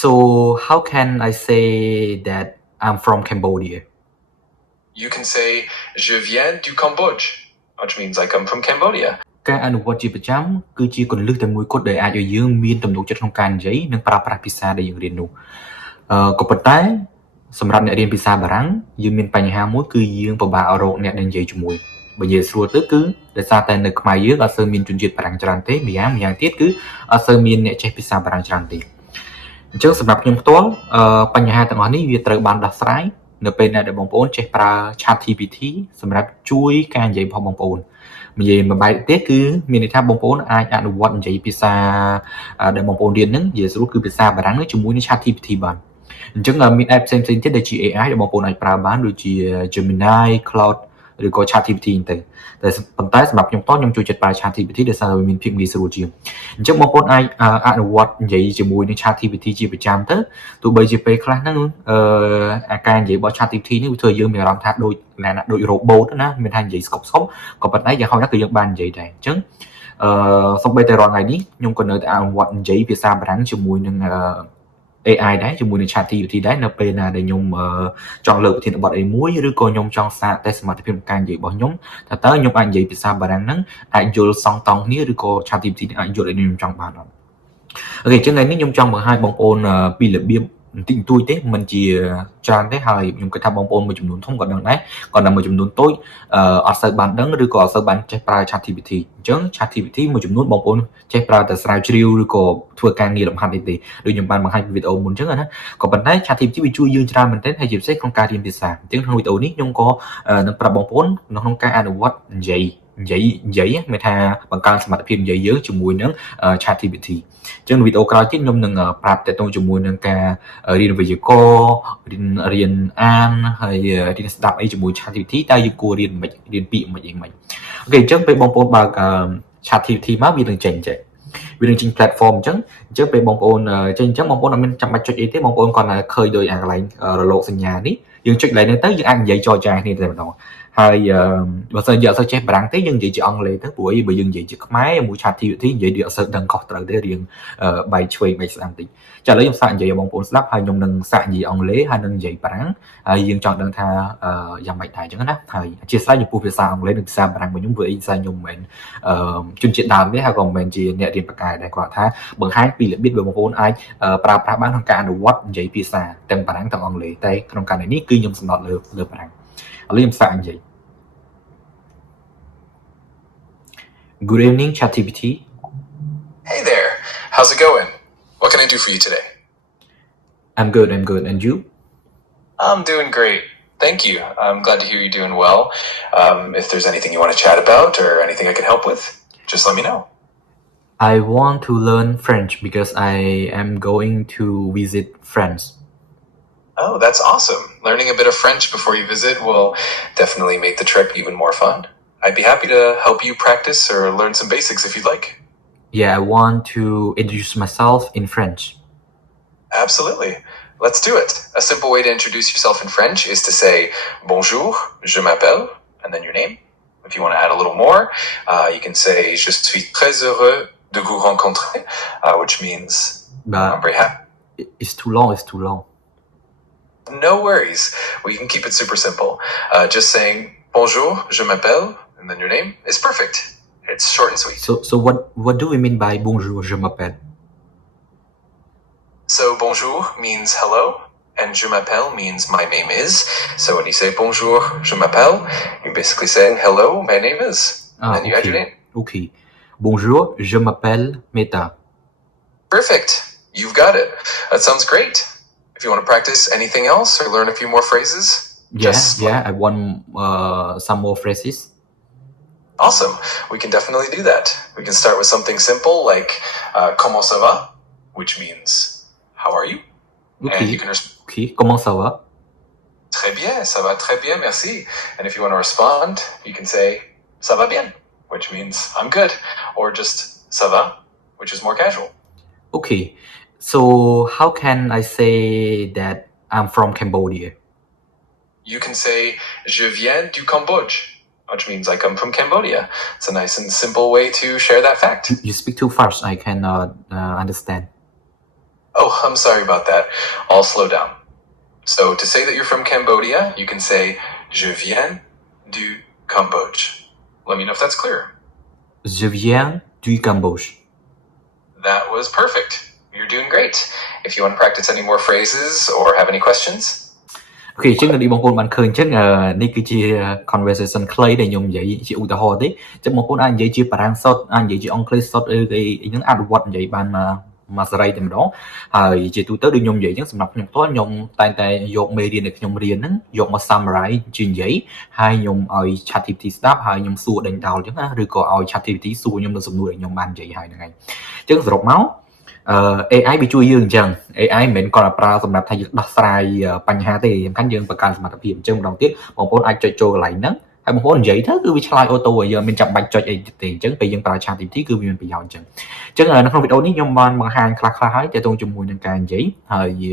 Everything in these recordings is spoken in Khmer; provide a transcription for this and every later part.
So how can I say that I'm from Cambodia? You can say Je viens du Cambodge, which means I come from Cambodia. ការអនុវត្តជាប្រចាំគឺជាគន្លឹះតែមួយគត់ដែលអាចឲ្យយើងមានទំនុកចិត្តក្នុងការនិយាយនិងប្រើប្រាស់ភាសាដែលយើងរៀននោះក៏ប៉ុន្តែសម្រាប់អ្នករៀនភាសាបារាំងយើងមានបញ្ហាមួយគឺយើងពិបាករកអ្នកដែលនិយាយជាមួយបើនិយាយស្រួលទៅគឺដោយសារតែនៅខ្មែរយើងអត់សូវមានជនជាតិបារាំងច្រើនទេម្យ៉ាងទៀតគឺអត់សូវមានអ្នកចេះភាសាបារាំងច្រើនទេអញ្ចឹងសម្រាប់ខ្ញុំផ្ទាល់បញ្ហាទាំងអស់នេះវាត្រូវបានដោះស្រាយនៅពេលដែលបងប្អូនចេះប្រើ ChatGPT សម្រាប់ជួយការនិយាយរបស់បងប្អូននិយាយមួយបែបទៀតគឺមានន័យថាបងប្អូនអាចអនុវត្តនិយាយភាសាដែលបងប្អូនរៀនហ្នឹងនិយាយស្រួលគឺភាសាបារាំងជាមួយនឹង ChatGPT បានអញ្ចឹងមាន app ផ្សេងៗទៀតដែលជា AI ដែលបងប្អូនអាចប្រើបានដូចជា Gemini, Claude ឬក៏ ChatGPT ទៅតែប៉ុន្តែសម្រាប់ខ្ញុំខ្ញុំចូលចិត្តប្រើ ChatGPT ដោយសារវាមានភាពងាយស្រួលជាងអញ្ចឹងបងប្អូនអាចអនុវត្តនិយាយជាមួយនឹង ChatGPT ជាប្រចាំទៅទោះបីជាពេលខ្លះហ្នឹងការនិយាយរបស់ ChatGPT នេះវាធ្វើយើងមានអារម្មណ៍ថាដូច robot ណាមានថានិយាយស្កប់ក៏ប៉ុន្តែយ៉ាងហោចណាស់គឺយើងបាននិយាយដែរអញ្ចឹងសូម្បីតែរាល់ថ្ងៃនេះខ្ញុំក៏នៅតែអនុវត្តនិយាយភាសាបារាំងជាមួយនឹងAI ដែរជាមួយនឹង ChatGPT ដែរនៅពេលណាដែលខ្ញុំចង់លើកប្រធានបទអីមួយឬក៏ខ្ញុំចង់សាកតេស្តសមត្ថភាពការនិយាយរបស់ខ្ញុំថាតើខ្ញុំអាចនិយាយភាសាបារាំងហ្នឹងអាចយល់សងតង់គ្នាឬក៏ ChatGPT អាចយល់ឲ្យខ្ញុំចង់បានអត់អូខេអញ្ចឹងថ្ងៃនេះខ្ញុំចង់បង្ហាញបងប្អូនពីរបៀបបន្តិចបន្តួចទេមិនជាច្រើនទេហើយខ្ញុំគិតថាបងប្អូនមួយចំនួនធំក៏ដឹងដែរក៏តែមួយចំនួនតូចអត់សូវបានដឹងឬក៏អត់សូវបានចេះប្រើ ChatGPT អញ្ចឹង ChatGPT មួយចំនួនបងប្អូនចេះប្រើតែស្រាវជ្រាវឬក៏ធ្វើការងារលំហាត់អីទេដូចខ្ញុំបានបង្ហាញវីដេអូមុនអញ្ចឹងណាក៏ប៉ុន្តែ ChatGPT វាជួយយើងច្រើនមែនទែនហើយជាពិសេសក្នុងការរៀនភាសាអញ្ចឹងក្នុងវីដេអូនេះខ្ញុំក៏នឹងប្រាប់បងប្អូនក្នុងការអនុវត្តនិយាយមានថាបង្កើនសមត្ថភាពនិយាយយើងជាមួយនឹង ChatGPT អញ្ចឹងវីដេអូក្រោយទៀតខ្ញុំនឹងប្រាប់តទៅជាមួយនឹងការរៀនវេយ្យាករណ៍រៀនអានហើយរៀនស្ដាប់អីជាមួយ ChatGPT តើយើងគួររៀនមិនរៀនពាក្យមិនអីមិនអូខេអញ្ចឹងពេលបងប្អូនបើក ChatGPT មកវានឹងចេញចេះវានឹងចេញ platform អញ្ចឹងពេលបងប្អូនចេញអញ្ចឹងបងប្អូនអត់មានចាំបាច់ចុចអីទេបងប្អូនគាត់តែឃើញដោយអាកន្លែងរលកសញ្ញានេះយើងចុចកន្លែងនេះទៅយើងអាចនិយាយចរចាគ្នាតែម្ដងហើយបើសិនយើងអត់សូវចេះបារាំងទេយើងនិយាយជាអង់គ្លេសទៅព្រោះបើយើងនិយាយជាខ្មែរមួយ ChatGPT និយាយវាអត់សូវដឹងខុសត្រូវទេរៀងបែកឆ្វេងបែកស្ដាំតិចចាឥឡូវខ្ញុំសាកនិយាយឲ្យបងប្អូនស្ដាប់ហើយខ្ញុំនឹងសាកនិយាយអង់គ្លេសហើយនឹងនិយាយបារាំងហើយយើងចង់ដឹងថាយ៉ាងម៉េចដែរអញ្ចឹងណាហើយអធិស្ឋានចំពោះភាសាអង់គ្លេសនិងភាសាបារាំងរបស់ខ្ញុំព្រោះអីសារខ្ញុំមិនមែនជនជាតិដើមទេហើយក៏មិនមែនជាអ្នករៀនបកកាយដែរគាត់ថាបង្ហាញពីរបៀបដែលបងប្អូនអាចប្រើប្រាស់បានក្នុងការអនុវត្តនិយាយភាសាទាំងបារាំងទាំងអង់គ្លេសតែក្នុងករណីនេះគឺខ្ញុំសំដៅលើបារាំងឥឡូវខ្ញុំសាកនិយាយ Good evening, ChatGPT. Hey there. How's it going? What can I do for you today? I'm good. And you? I'm doing great. Thank you. I'm glad to hear you're doing well. If there's anything you want to chat about or anything I can help with, just let me know. I want to learn French because I am going to visit France. Oh, that's awesome. Learning a bit of French before you visit will definitely make the trip even more fun. I'd be happy to help you practice or learn some basics if you'd like. Yeah, I want to introduce myself in French. Absolutely. Let's do it. A simple way to introduce yourself in French is to say bonjour, je m'appelle, and then your name. If you want to add a little more, you can say je suis très heureux de vous rencontrer, which means I'm very happy. It's too long. No worries. We can keep it super simple. Just saying bonjour, je m'appelle, and then your name is perfect. It's short and sweet. So what do we mean by bonjour, je m'appelle? So bonjour means hello, and je m'appelle means my name is. So when you say bonjour, je m'appelle, you're basically saying hello, my name is. And then you add your name. Okay. Bonjour, je m'appelle Meta. Perfect. You've got it. That sounds great. If you want to practice anything else or learn a few more phrases, I want some more phrases. Awesome. We can definitely do that. We can start with something simple like comment ça va, which means how are you? Okay. And you can okay. Comment ça va? Très bien. Ça va très bien. Merci. And if you want to respond, you can say ça va bien, which means I'm good, or just ça va, which is more casual. Okay. So how can I say that I'm from Cambodia? You can say je viens du Cambodge, which means I come from Cambodia. It's a nice and simple way to share that fact. You speak too fast. I cannot understand. Oh, I'm sorry about that. I'll slow down. So to say that you're from Cambodia, you can say Je viens du Cambodge. Let me know if that's clear. Je viens du Cambodge. That was perfect. You're doing great. If you want to practice any more phrases or have any questions, អូខេអញ្ចឹងអ្នកបងប្អូនបានឃើញអញ្ចឹងនេះគឺជា conversation ខ្លីដែលខ្ញុំនិយាយជាឧទាហរណ៍ទេអញ្ចឹងបងប្អូនអាចនិយាយជាបារាំងសុទ្ធអាចនិយាយជាអង់គ្លេសសុទ្ធអីហ្នឹងអនុវត្តនិយាយបានមកសេរីតែម្ដងហើយជាទូទៅដូចខ្ញុំនិយាយអញ្ចឹងសម្រាប់ខ្ញុំផ្ទាល់ខ្ញុំតែងតែយកមេរៀនដែលខ្ញុំរៀនហ្នឹងយកមក summarize ជានិយាយហើយខ្ញុំឲ្យ ChatGPT ស្ដាប់ហើយខ្ញុំសួរដេញដោលអញ្ចឹងណាឬក៏ឲ្យ ChatGPT សួរខ្ញុំនៅសំណួរដែលខ្ញុំបាននិយាយហើយហ្នឹងឯងអញ្ចឹងសរុបមកAI វាជួយយើងអញ្ចឹង AI មិនមែនគាត់តែប្រើសម្រាប់ថាយើងដោះស្រាយបញ្ហាទេសំខាន់យើងបង្កើនសមត្ថភាពអញ្ចឹងម្ដងទៀតបងប្អូនអាចចុចចូលកន្លែងហ្នឹងហើយបងប្អូននិយាយទៅគឺវាឆ្លើយអូតូឲ្យយើងមិនចាំបាច់ចុចអីទេអញ្ចឹងពេលយើងប្រើ ChatGPT គឺវាមានប្រយោជន៍អញ្ចឹងនៅក្នុងវីដេអូនេះខ្ញុំបានបង្ហាញខ្លះៗហើយទាក់ទងជាមួយនឹងការនិយាយហើយ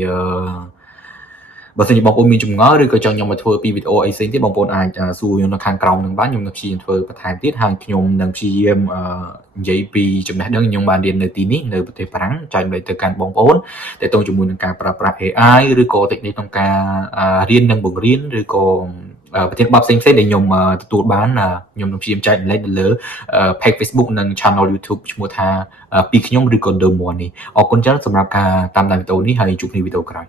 បើសិនជាបងប្អូនមានចម្ងល់ឬក៏ចង់ខ្ញុំមកធ្វើពីវីដេអូអីផ្សេងទៀតបងប្អូនអាចសួរខ្ញុំនៅខាងក្រោមនឹងបានខ្ញុំនឹងព្យាយាមធ្វើបន្ថែមទៀតហើយខ្ញុំនឹងព្យាយាមនិយាយពីចំណេះដឹងខ្ញុំបានរៀននៅទីនេះនៅប្រទេសបារាំងចែកម្លែកទៅកាន់បងប្អូនទាក់ទងជាមួយនឹងការប្រើប្រាស់ AI ឬក៏ technique ក្នុងការរៀននិងបង្រៀនឬក៏ប្រធានបទផ្សេងៗដែលខ្ញុំទទួលបានខ្ញុំនឹងព្យាយាមចែកម្លែកនៅលើ page Facebook និង channel YouTube ឈ្មោះថាពីខ្ញុំឬក៏ The Money អរគុណច្រើនសម្រាប់ការតាមដានវីដេអូនេះហើយជួបគ្នាវីដេអូក្រោយ